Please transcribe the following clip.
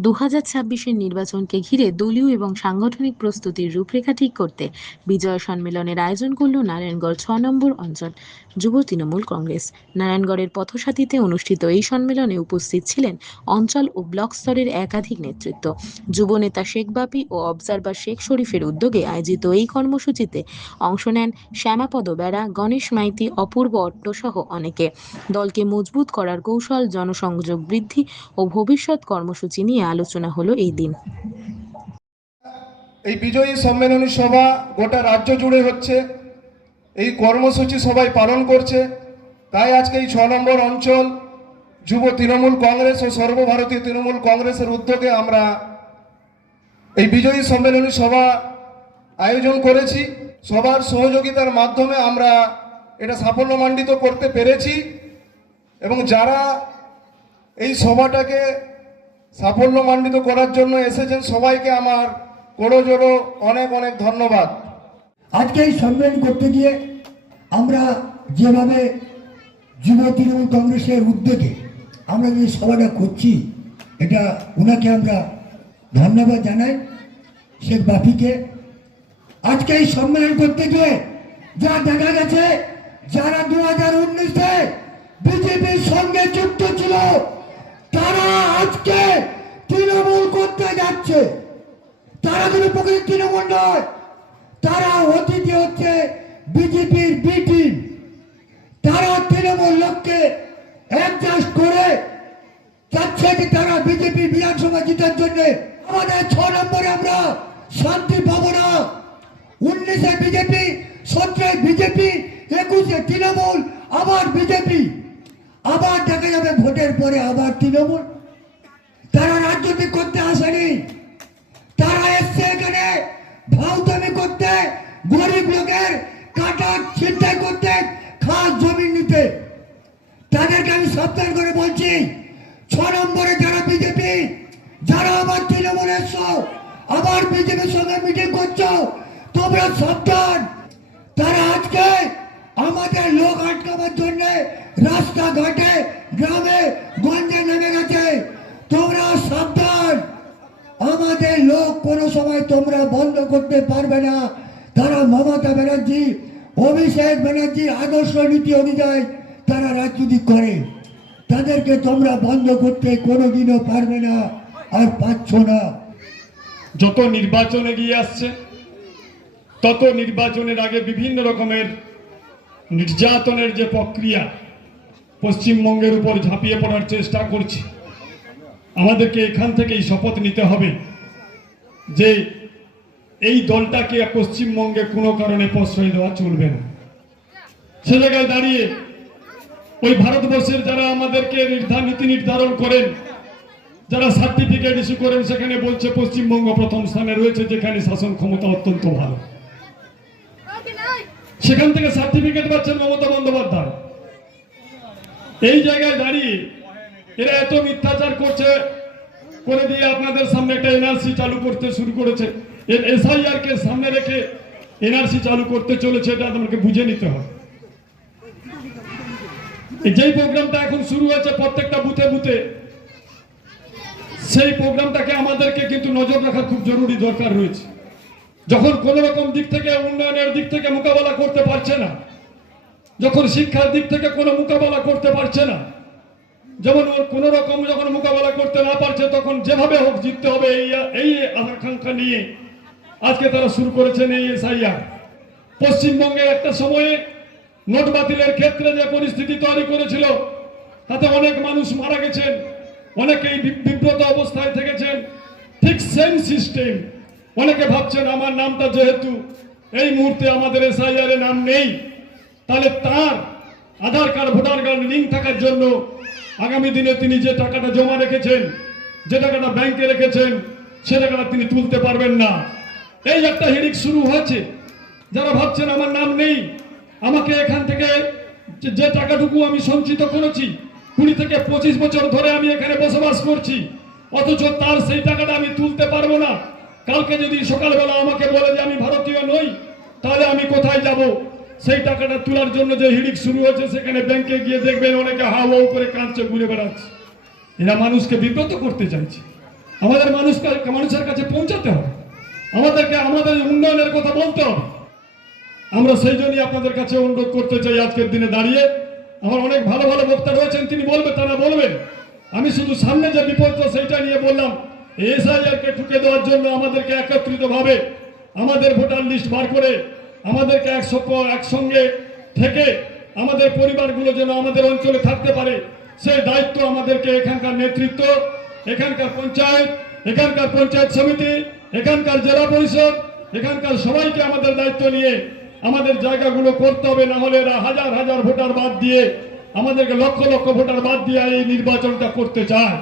দু হাজার ছাব্বিশের নির্বাচনকে ঘিরে দলীয় এবং সাংগঠনিক প্রস্তুতির রূপরেখা ঠিক করতে বিজয় সম্মেলনের আয়োজন করল নারায়ণগড় ছ নম্বর অঞ্চল। যুব তৃণমূল কংগ্রেস। নারায়ণগড়ের পথসাথীতে অনুষ্ঠিত এই সম্মেলনে উপস্থিত ছিলেন অঞ্চল ও ব্লক স্তরের একাধিক নেতৃত্ব। যুব নেতা শেখ বাপি ও অবজারভার শেখ শরীফের উদ্যোগে আয়োজিত এই কর্মসূচিতে অংশ নেন শ্যামাপদ বেড়া, গণেশ মাইতি, অপূর্ব অট্ট সহ অনেকে। দলকে মজবুত করার কৌশল জনসংযোগ বৃদ্ধি ও ভবিষ্যৎ কর্মসূচি নিয়ে আলোচনা হলো এই দিন। এই বিজয়ী সম্মেলনী সভা গোটা রাজ্য জুড়ে হচ্ছে। এই কর্মসূচি সবাই পালন করছে। তাই আজকে এই ছ নম্বর অঞ্চল, যুব তৃণমূল কংগ্রেস ও সর্বভারতীয় তৃণমূল কংগ্রেসের উদ্যোগে আমরা এই বিজয়ী সম্মেলনী সভা আয়োজন করেছি। সবার সহযোগিতার মাধ্যমে আমরা এটা সাফল্যমণ্ডিত করতে পেরেছি এবং যারা এই সভাটাকে সাফল্যমণ্ডিত করার জন্য এসেছেন, সবাইকে আমার কোড়ো জোড়ো অনেক অনেক ধন্যবাদ। আজকে এই সম্মেলন করতে গিয়ে আমরা যেভাবে যুব তৃণমূল কংগ্রেসের উদ্যোগে আমরা যে সভাটা করছি, এটা ওনাকে আমরা ধন্যবাদ জানাই, শেখ বাপিকে আজকে এই সম্মেলন করতে গিয়ে যা দেখা গেছে, যারা দু হাজার উনিশে বিজেপির সঙ্গে যুক্ত ছিল, তারা আজকে তৃণমূল করতে যাচ্ছে। তারা কোনো প্রকৃতির তৃণমূল নয়, তারা অতিথি হচ্ছে বিজেপির বি টিম তারা তৃণমূল লোককে অ্যাডজাস্ট করে চাচ্ছে যে তারা বিজেপি বিধানসভা জিতার জন্য। আমাদের ছ নম্বরে আমরা শান্তি পাবো না। উনিশে বিজেপি, সতেরোয় বিজেপি, একুশে তৃণমূল, আবার বিজেপি। আবার দেখা যাবে ভোটের পরে আবার তৃণমূল। তারা রাজনীতি করতে আসেনি। তারা এসছে এখানে ভাউতামি করতে গরিব লোকের ছিনতাই করতে খাস জমি নিতে। তাদেরকে আমি সাবধান করে বলছি, ছ নম্বরে যারা বিজেপি, যারা আবার তৃণমূল এসছো, আবার বিজেপির সঙ্গে মিটিং করছ, তোমরা সাবধান তারা আজকে আমাদের লোক আটকাবার জন্য রাস্তাঘাটে, গ্রামে গঞ্জে নেমে গেছে। তোমরা সাবধান আমাদের লোক কোনো সময় তোমরা বন্ধ করতে পারবে না। তারা মমতা ব্যানার্জি অভিষেক ব্যানার্জি আদর্শ নীতি অনুযায়ী তারা রাজনীতি করে। তাদেরকে তোমরা বন্ধ করতে কোনোদিনও পারবে না আর পাচ্ছ না। যত নির্বাচন এগিয়ে আসছে, তত নির্বাচনের আগে বিভিন্ন রকমের নির্যাতনের যে প্রক্রিয়া পশ্চিমবঙ্গের উপর ঝাঁপিয়ে পড়ার চেষ্টা করছে, আমাদেরকে এখান থেকেই শপথ নিতে হবে যে এই দলটাকে পশ্চিমবঙ্গে কোনো কারণে প্রশ্রয় দেওয়া চলবে না। সে জায়গায় দাঁড়িয়ে ওই ভারতবর্ষের যারা আমাদেরকে নীতি নির্ধারণ করেন, যারা সার্টিফিকেট ইস্যু করেন, সেখানে বলছে পশ্চিমবঙ্গ প্রথম স্থানে রয়েছে, যেখানে শাসন ক্ষমতা অত্যন্ত ভালো। সেখান থেকে সার্টিফিকেট পাচ্ছেন মমতা বন্দ্যোপাধ্যায়। এই জায়গায় দাঁড়িয়ে এরা এত মিথ্যাচার করছে, করে দিয়ে আপনাদের সামনে একটা এনআরসি চালু করতে শুরু করেছে। এসআইআর কে সামনে রেখে এনআরসি চালু করতে চলেছে, এটা আমাকে বুঝে নিতে এই যেই প্রোগ্রামটা এখন শুরু হয়েছে প্রত্যেকটা বুথে বুথে, সেই প্রোগ্রামটাকে আমাদেরকে কিন্তু নজর রাখা খুব জরুরি দরকার রয়েছে। যখন কোন রকম দিক থেকে, উন্নয়নের দিক থেকে মোকাবেলা করতে পারছে না, যখন শিক্ষার দিক থেকে কোনো মোকাবেলা করতে পারছে না, যেমন কোন রকম যখন মোকাবেলা করতে না পারছে, তখন যেভাবে হোক জিততে হবে, এই এই আকাঙ্ক্ষা নিয়ে আজকে তারা শুরু করেছেন এই এসআইআর পশ্চিমবঙ্গে একটা সময়ে নোট বাতিলের ক্ষেত্রে যে পরিস্থিতি তৈরি করেছিল, তাতে অনেক মানুষ মারা গেছেন, অনেকেই বিব্রত অবস্থায় থেকেছেন। ঠিক সেম সিস্টেম অনেকে ভাবছেন আমার নামটা যেহেতু এই মুহূর্তে আমাদের এসআইআর নাম নেই, তাহলে তার Aadhaar card, voter card link থাকার জন্য আগামী দিনে তিনি যে টাকাটা জমা রেখেছেন, যে টাকাটা ব্যাংকে রেখেছেন, সে টাকাটা তিনি তুলতে পারবেন না। এই একটা হিড়িক শুরু হয়েছে। যারা ভাবছেন আমার নাম নেই, আমাকে এখান থেকে যে- টাকাটুকু আমি সঞ্চিত করেছি, কুড়ি থেকে পঁচিশ বছর ধরে আমি এখানে বসবাস করছি, অথচ তার সেই টাকাটা আমি তুলতে পারব না। কালকে যদি সকালবেলা আমাকে বলে যে আমি ভারতীয় নই, তাহলে আমি কোথায় যাব? সেই টাকাটা তোলার জন্য যে হিড়িক শুরু হয়েছে, সেখানে ব্যাংকে গিয়ে দেখবেন অনেকে হাওয়া করে কাঁদছে, ঘুরে বেড়াচ্ছে। এরা মানুষকে বিব্রত করতে চাইছে। আমাদের মানুষ মানুষের কাছে পৌঁছাতে হবে। আমাদেরকে আমাদের উন্নয়নের কথা বলতে হবে। আমরা সেই জন্যই আপনাদের কাছে অনুরোধ করতে চাই আজকের দিনে দাঁড়িয়ে। আমার অনেক ভালো ভালো বক্তা রয়েছেন, তিনি বলবেন তারা বলবেন। আমি শুধু সামনে যে বিপদটা সেইটা নিয়ে বললাম, এসআইআরকে ঠুকে দেওয়ার জন্য আমাদেরকে একত্রিতভাবে আমাদের ভোটার লিস্ট বার করে আমাদেরকে একশো একসঙ্গে থেকে আমাদের পরিবারগুলো যেন আমাদের অঞ্চলে থাকতে পারে, সেই দায়িত্ব আমাদেরকে এখানকার নেতৃত্ব, এখানকার পঞ্চায়েত এখানকার পঞ্চায়েত সমিতি, এখানকার জেলা পরিষদ, এখানকার সবাইকে আমাদের দায়িত্ব নিয়ে আমাদের জায়গাগুলো করতে হবে, না হলে এরা হাজার হাজার ভোটার বাদ দিয়ে আমাদেরকে লক্ষ লক্ষ ভোটার বাদ দিয়ে এই নির্বাচনটা করতে চায়।